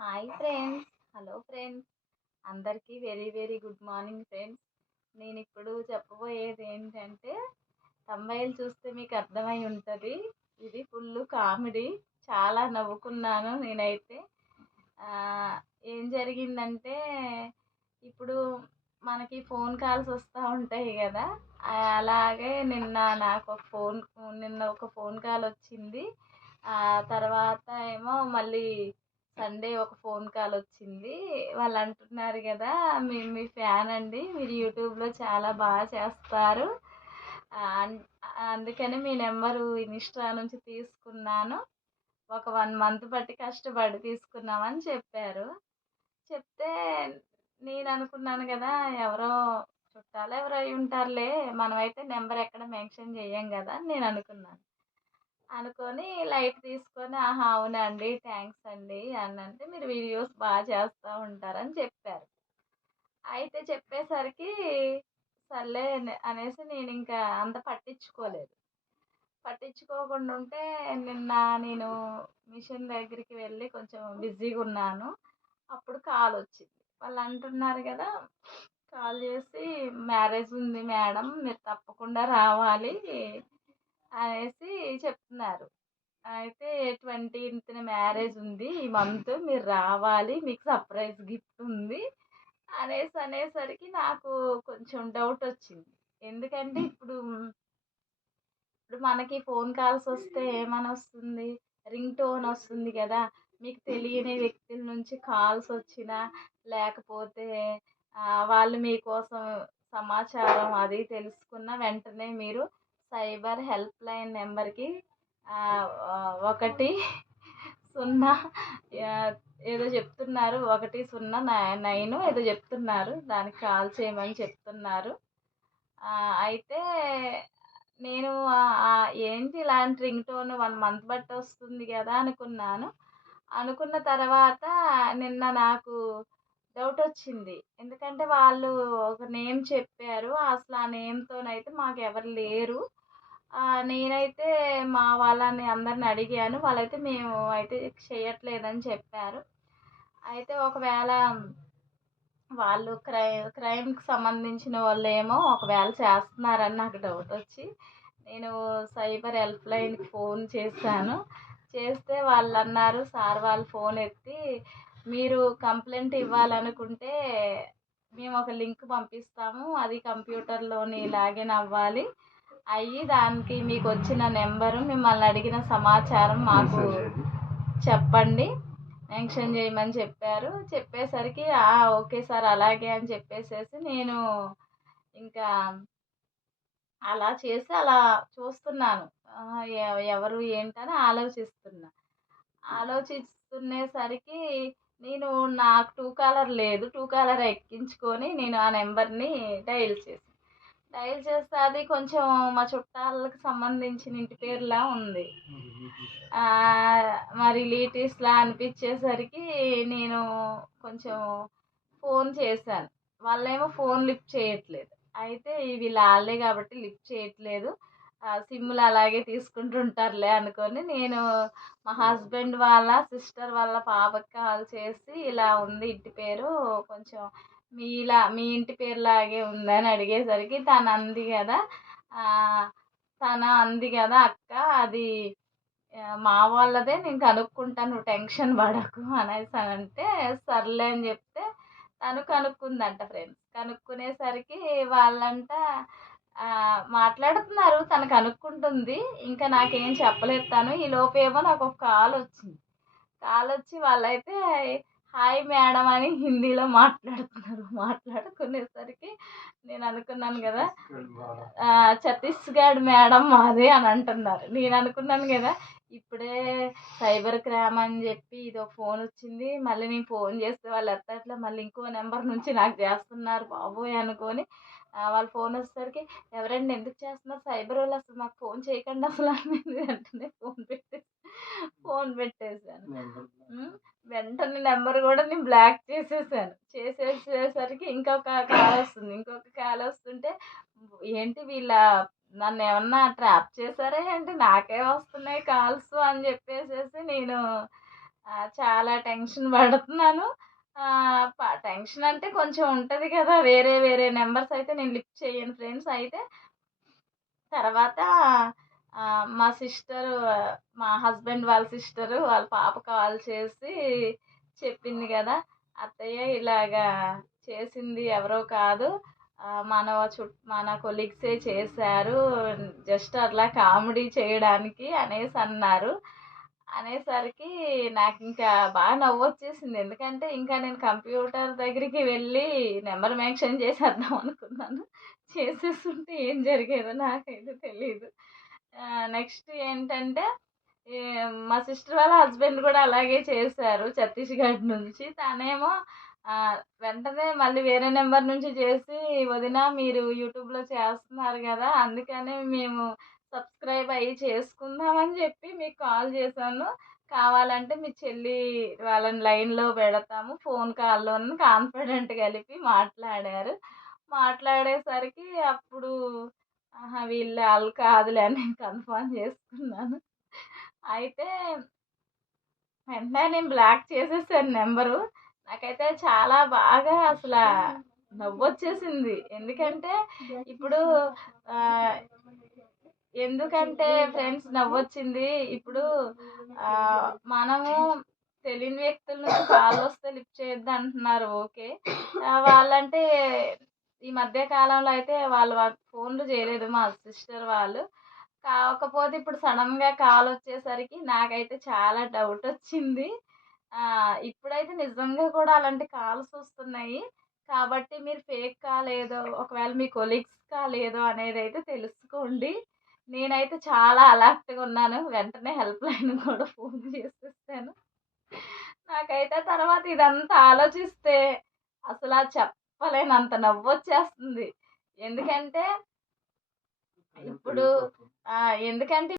Hi friends. Hello friends. అందరికీ very very good morning friends. నేనిప్పుడు చెప్పబోయేది ఏంటంటే, తంబైల్ చూస్తే మీకు అర్థమై ఉంటది. ఇది ఫుల్లు కామెడీ. చాలా నవ్వుకున్నాను నేనైతే. ఆహ్, ఏం జరిగిందంటే, ఇప్పుడు మనకి ఫోన్ కాల్స్ వస్తా ఉంటాయి గదా! అలాగే నిన్న ఒక ఫోన్ కాల్ వచ్చింది. తర్వాత ఏమో మళ్ళీ సండే ఒక ఫోన్ కాల్ వచ్చింది. వాళ్ళు అంటున్నారు కదా, మేము మీ ఫ్యాన్ అండి, మీరు యూట్యూబ్లో చాలా బాగా చేస్తారు, అందుకని మీ నెంబరు ఇన్స్టా నుంచి తీసుకున్నాను, ఒక 1 మంత్ బట్టి కష్టపడి తీసుకున్నామని చెప్పారు. చెప్తే నేను అనుకున్నాను కదా, ఎవరో చుట్టాలు ఎవరో అయి ఉంటారులే, మనమైతే నెంబర్ ఎక్కడ మెన్షన్ చేయం కదా అని నేను అనుకున్నాను. అనుకోని లైట్ తీసుకొని, ఆహా! అవునా అండి, థ్యాంక్స్ అండి అనంటే, మీరు వీడియోస్ బాగా చేస్తా ఉంటారని చెప్పారు. అయితే చెప్పేసరికి సర్లే అనేసి నేనింకా అంత పట్టించుకోలేదు. పట్టించుకోకుండా ఉంటే నిన్న నేను మిషన్ దగ్గరికి వెళ్ళి కొంచెం బిజీగున్నాను. అప్పుడు కాలొచ్చింది. వాళ్ళంటున్నారు గదా, కాల్ చేసి మ్యారేజ్ ఉంది మేడం, మీరు తప్పకుండా రావాలి అనేసి చెప్తున్నారు. అయితే 20న మ్యారేజ్ ఉంది ఈ మంత్, మీరు రావాలి, మీకు సర్ప్రైజ్ గిఫ్ట్ ఉంది అనేసరికి నాకు కొంచెం డౌటొచ్చింది. ఎందుకంటే ఇప్పుడు మనకి ఫోన్ కాల్స్ వస్తే ఏమనొస్తుంది? రింగ్ టోన్ వస్తుంది గదా! మీకు తెలియని వ్యక్తుల నుంచి కాల్స్ వచ్చినా, లేకపోతే వాళ్ళు మీకోసం సమాచారం అది తెలుసుకున్న వెంటనే మీరు సైబర్ హెల్ప్ లైన్ నెంబర్‌కి 1 ఆహ్, ఏదో చెప్తున్నారు. 109 ఏదో చెప్తున్నారు. దానికి కాల్ చేయమని చెప్తున్నారు. అయితే నేను ఏంటి ఇలాంటి రింగ్ టోన్ 1 మంత్ బట్టి వస్తుంది గదా అనుకున్నాను. అనుకున్న తర్వాత నిన్న నాకు డౌటొచ్చింది. ఎందుకంటే వాళ్ళు ఒక నేమ్ చెప్పారు. అసలు ఆ నేమ్‌తోనైతే మాకెవరు లేరు. నేనైతే మా వాళ్ళని అందరిని అడిగాను. వాళ్ళైతే మేము అయితే చేయట్లేదని చెప్పారు. అయితే ఒకవేళ వాళ్ళు క్రైమ్‌కి సంబంధించిన వాళ్ళేమో ఒకవేళ చేస్తున్నారని నాకు డౌటొచ్చి, నేను సైబర్ హెల్ప్ లైన్‌కి ఫోన్ చేశాను. చేస్తే వాళ్ళన్నారు, సార్ వాళ్ళు ఫోన్ ఎత్తి, మీరు కంప్లెయింట్ ఇవ్వాలనుకుంటే మేము ఒక లింక్ పంపిస్తాము. అది కంప్యూటర్‌లోని లాగిన్ అవ్వాలి. దానికి మీకొచ్చిన నెంబరు, మిమ్మల్ని అడిగిన సమాచారం మాకు చెప్పండి, మెన్షన్ చేయమని చెప్పారు. చెప్పేసరికి ఓకే సార్ అలాగే అని చెప్పేసేసి నేను ఇంకా అలా చేసి అలా చూస్తున్నాను. ఎవరు ఏంటని ఆలోచిస్తున్నా. ఆలోచిస్తునేసరికి నేను నాకు ట్రూ కాలర్ లేదు. ట్రూ కాలర్ ఎక్కించుకొని నేను ఆ నెంబర్‌ని డయల్ చేశా. డయల్ చేస్తే అది కొంచెం మా చుట్టాలకి సంబంధించిన ఇంటి పేరులా ఉంది. మా రిలేటివ్స్‌లా అనిపిచ్చేసరికి నేను కొంచెం ఫోన్ చేశాను. వాళ్ళేమో ఫోన్ లిఫ్ట్ చేయట్లేదు. అయితే వీళ్ళాళ్ళే కాబట్టి లిఫ్ట్ చేయట్లేదు. సిమ్‌లు అలాగే తీసుకుంటుంటారులే అనుకోని నేను మా హస్బెండ్ వాళ్ళ సిస్టర్ వాళ్ళ పాపకి కాల్ చేసి, ఇలా ఉంది ఇంటి పేరు, కొంచెం మీ ఇంటి పేరులాగే ఉందని అడిగేసరికి తను అంది గదా అక్క, అది మా వాళ్ళదే, నేను కనుక్కుంటాను, నువ్వు టెన్షన్ పడకు అనేసనంటే, సర్లే అని చెప్తే తను కనుక్కుందంట ఫ్రెండ్స్. కనుక్కునేసరికి వాళ్ళంట మాట్లాడుతున్నారు. తను కనుక్కుంటుంది. ఇంకా నాకేం చెప్పలేదు తను. ఈలోపేమో నాకొక కాలొచ్చింది. కాలొచ్చి వాళ్ళైతే హాయ్ మేడం అని హిందీలో మాట్లాడుతున్నారు. మాట్లాడుకునేసరికి నేను అనుకున్నాను గదా, ఛత్తీస్‌గఢ్ మేడం మాది అని అంటున్నారు. నేను అనుకున్నాను గదా, ఇప్పుడే సైబర్ క్రైమ్ అని చెప్పి ఇదొక ఫోన్ వచ్చింది. మళ్ళీ నేను ఫోన్ చేస్తే వాళ్ళు ఎత్తట్లే. మళ్ళీ ఇంకో నెంబర్ నుంచి నాకు చేస్తున్నారు బాబోయ్ అనుకోని, వాళ్ళ ఫోన్ వచ్చేసరికి, ఎవరండి ఎందుకు చేస్తున్నారు సైబర్ వాళ్ళు, అసలు మాకు ఫోన్ చేయకండి అసలు అని వెంటనే ఫోన్ పెట్టేసాను. వెంటనే నెంబర్ కూడా నేను బ్లాక్ చేసేసాను. చేసేసేసరికి ఇంకొక కాల్ వస్తుంటే, ఏంటి నన్నేమన్నా ట్రాప్ చేశారా ఏంటి, నాకే వస్తున్నాయి కాల్స్ అని చెప్పేసేసి నేను చాలా టెన్షన్ పడుతున్నాను. టెన్షన్ అంటే కొంచెం ఉంటది కదా! వేరే వేరే నంబర్స్ అయితే నేను లిఫ్ట్ చేయను ఫ్రెండ్స్. అయితే తర్వాత మా సిస్టరు మా హస్బెండ్ వాళ్ళ సిస్టరు వాళ్ళ పాప కాల్ చేసి చెప్పింది గదా! "అత్తయ్య ఇలాగా చేసింది ఎవరో కాదు. మన కొలీగ్సే చేశారు. జస్ట్ అట్లా కామెడీ చేయడానికి" అనేసన్నారు. అనేసరికి నాకింకా బాగా నవ్వొచ్చేసింది. ఎందుకంటే, ఇంకా నేను కంప్యూటర్ దగ్గరికి వెళ్ళి నంబర్ మెన్షన్ చేసేద్దాం అనుకున్నాను. చేసేసుంటే ఏం జరిగేదో నాకైతే తెలీదు. నెక్స్ట్ ఏంటంటే, ఈ మా సిస్టర్ వాళ్ళ హస్బెండ్ గూడా అలాగే చేశారు ఛత్తీస్‌గఢ్ నుంచి. తనేమో వెంటనే మళ్ళీ వేరే నంబర్ నుంచి చేసి, "వదిన మీరు యూట్యూబ్‌లో చేస్తున్నారు గదా! అందుకనే మేము సబ్స్క్రైబ్ అయ్యి చేసుకుందాం అని చెప్పి మీకు కాల్ చేశాను. కావాలంటే మీ చెల్లి వాళ్ళని లైన్‌లో పెడతాము. ఫోన్ కాల్‌లోని కాన్ఫిడెంట్ కలిపి మాట్లాడారు. మాట్లాడేసరికి అప్పుడు ఆహా! ఆళ్ళు కాదులే అని నేను కన్ఫర్మ్ చేసుకున్నాను. అయితే వెంటనే నేను బ్లాక్ చేసేసాను నంబరు. నాకైతే చాలా బాగా నవ్వొచ్చేసింది. ఎందుకంటే ఇప్పుడు ఆహ్, ఎందుకంటే ఫ్రెండ్స్ నవ్వొచ్చింది. ఇప్పుడు మనము తెలియని వ్యక్తుల నుంచి కాలొస్తే లిఫ్ట్ చేయొద్దంటున్నారు ఓకే. వాళ్ళంటే ఈ మధ్య కాలంలో అయితే వాళ్ళు ఫోన్‌లు చేయలేదు మా సిస్టర్ వాళ్ళు. కాకపోతే ఇప్పుడు సడెన్‌గా కాలొచ్చేసరికి నాకైతే చాలా డౌటొచ్చింది. ఇప్పుడైతే నిజంగా కూడా అలాంటి కాల్స్ వస్తున్నాయి. కాబట్టి మీరు ఫేక్ కాల్ ఏదో ఒకవేళ మీ కొలీగ్స్ కాల్ ఏదో అనేదైతే తెలుసుకోండి. నేనైతే చాలా అలర్ట్‌గా ఉన్నాను. వెంటనే హెల్ప్ లైన్ కూడా ఫోన్ చేసేసాను. నాకైతే తర్వాత ఇదంతా ఆలోచిస్తే చెప్పలేనంత నవ్వొచ్చేస్తుంది. ఎందుకంటే ఇప్పుడు ఎందుకంటే